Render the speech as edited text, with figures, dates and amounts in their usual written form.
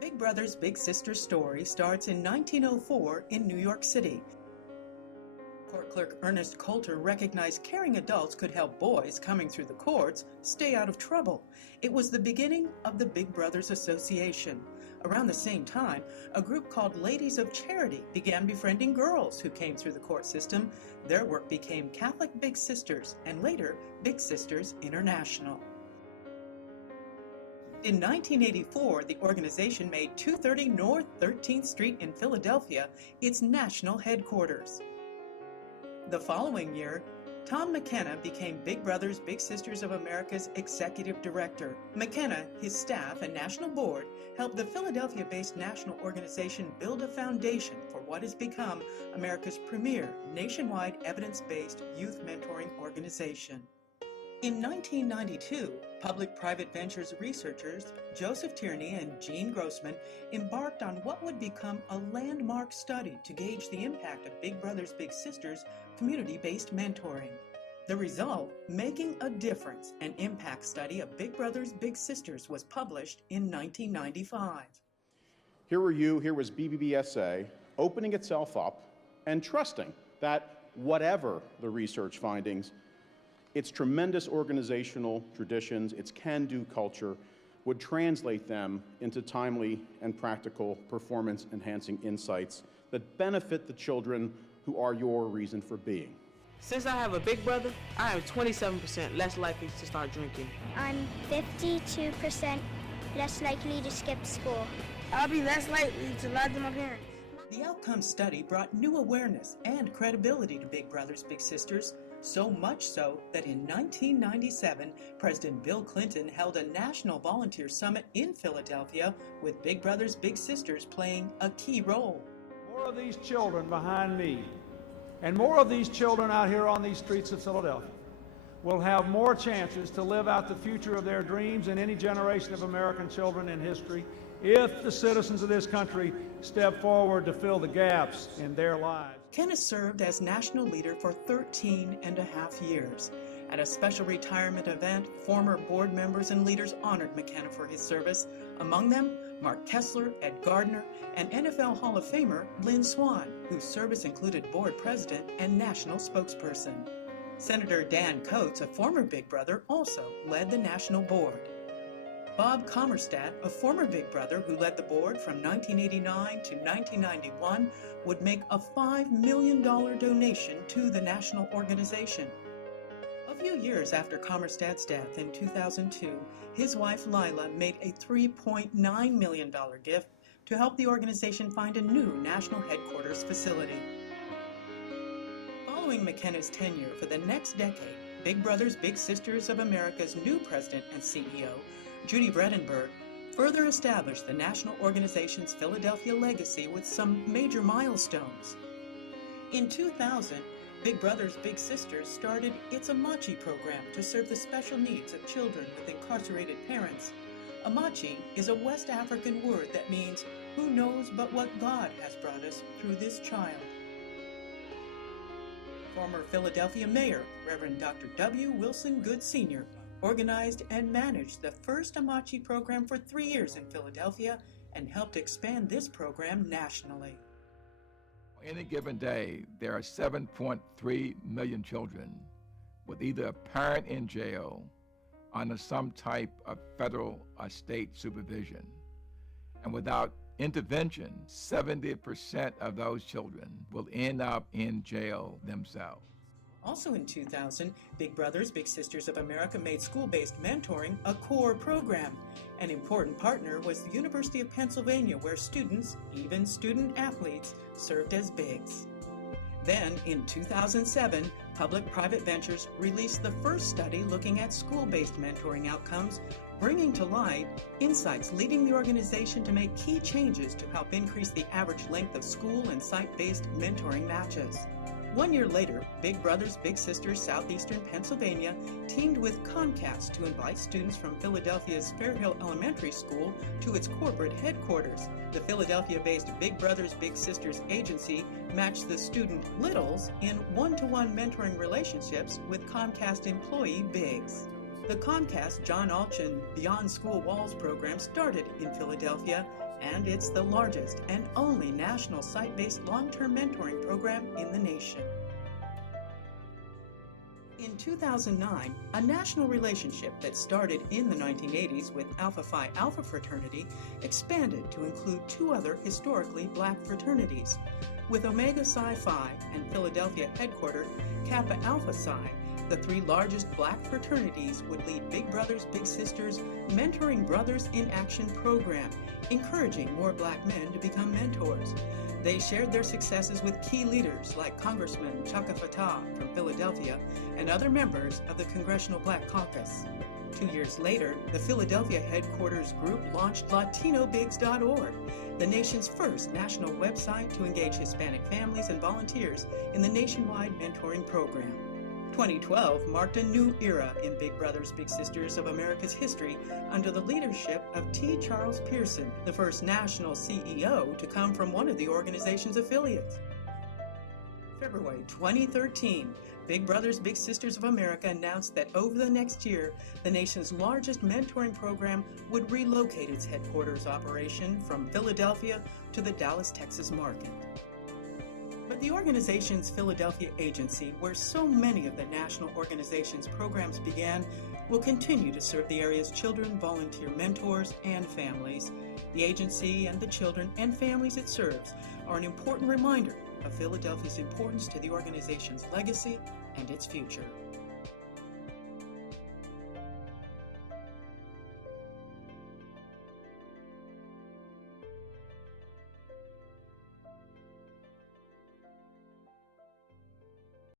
Big Brothers Big Sisters story starts in 1904 in New York City. Court clerk Ernest Coulter recognized caring adults could help boys coming through the courts stay out of trouble. It was the beginning of the Big Brothers Association. Around the same time, a group called Ladies of Charity began befriending girls who came through the court system. Their work became Catholic Big Sisters and later Big Sisters International. In 1984, the organization made 230 North 13th Street in Philadelphia its national headquarters. The following year, Tom McKenna became Big Brothers Big Sisters of America's executive director. McKenna, his staff, and national board helped the Philadelphia-based national organization build a foundation for what has become America's premier nationwide evidence-based youth mentoring organization. In 1992, Public-Private Ventures researchers Joseph Tierney and Gene Grossman embarked on what would become a landmark study to gauge the impact of Big Brothers Big Sisters community-based mentoring. The result, Making a Difference, an impact study of Big Brothers Big Sisters, was published in 1995. Here was BBBSA opening itself up and trusting that whatever the research findings, its tremendous organizational traditions, its can-do culture, would translate them into timely and practical performance-enhancing insights that benefit the children who are your reason for being. Since I have a big brother, I am 27% less likely to start drinking. I'm 52% less likely to skip school. I'll be less likely to lie to my parents. The outcome study brought new awareness and credibility to Big Brothers Big Sisters, so much so that in 1997, President Bill Clinton held a national volunteer summit in Philadelphia with Big Brothers Big Sisters playing a key role. More of these children behind me, and more of these children out here on these streets of Philadelphia, will have more chances to live out the future of their dreams than any generation of American children in history if the citizens of this country step forward to fill the gaps in their lives. Ken has served as national leader for 13 and a half years. At a special retirement event, former board members and leaders honored McKenna for his service. Among them, Mark Kessler, Ed Gardner, and NFL Hall of Famer Lynn Swann, whose service included board president and national spokesperson. Senator Dan Coates, a former Big Brother, also led the national board. Bob Commerstadt, a former Big Brother who led the board from 1989 to 1991, would make a $5 million donation to the national organization. A few years after Commerstadt's death in 2002, his wife Lila made a $3.9 million gift to help the organization find a new national headquarters facility. Following McKenna's tenure for the next decade, Big Brothers Big Sisters of America's new president and CEO, Judy Vredenberg, further established the national organization's Philadelphia legacy with some major milestones. In 2000, Big Brothers Big Sisters started its Amachi program to serve the special needs of children with incarcerated parents. Amachi is a West African word that means, "Who knows but what God has brought us through this child." Former Philadelphia Mayor, Reverend Dr. W. Wilson Good Sr., organized and managed the first Amachi program for 3 years in Philadelphia and helped expand this program nationally. Any given day, there are 7.3 million children with either a parent in jail under some type of federal or state supervision. And without intervention, 70% of those children will end up in jail themselves. Also in 2000, Big Brothers Big Sisters of America made school-based mentoring a core program. An important partner was the University of Pennsylvania, where students, even student athletes, served as bigs. Then, in 2007, Public-Private Ventures released the first study looking at school-based mentoring outcomes, bringing to light insights leading the organization to make key changes to help increase the average length of school and site-based mentoring matches. 1 year later, Big Brothers Big Sisters Southeastern Pennsylvania teamed with Comcast to invite students from Philadelphia's Fairhill Elementary School to its corporate headquarters. The Philadelphia-based Big Brothers Big Sisters agency matched the student littles in one-to-one mentoring relationships with Comcast employee bigs. The Comcast John Allchin Beyond School Walls program started in Philadelphia and it's the largest and only national site-based long-term mentoring program in the nation. In 2009, a national relationship that started in the 1980s with Alpha Phi Alpha fraternity expanded to include two other historically black fraternities. With Omega Psi Phi and Philadelphia headquartered Kappa Alpha Psi, the three largest black fraternities would lead Big Brothers Big Sisters Mentoring Brothers in Action program, encouraging more black men to become mentors. They shared their successes with key leaders like Congressman Chaka Fattah from Philadelphia and other members of the Congressional Black Caucus. 2 years later, the Philadelphia headquarters group launched LatinoBigs.org, the nation's first national website to engage Hispanic families and volunteers in the nationwide mentoring program. 2012 marked a new era in Big Brothers Big Sisters of America's history under the leadership of T. Charles Pearson, the first national CEO to come from one of the organization's affiliates. February 2013, Big Brothers Big Sisters of America announced that over the next year, the nation's largest mentoring program would relocate its headquarters operation from Philadelphia to the Dallas, Texas market. But the organization's Philadelphia agency, where so many of the national organization's programs began, will continue to serve the area's children, volunteer mentors, and families. The agency and the children and families it serves are an important reminder of Philadelphia's importance to the organization's legacy and its future.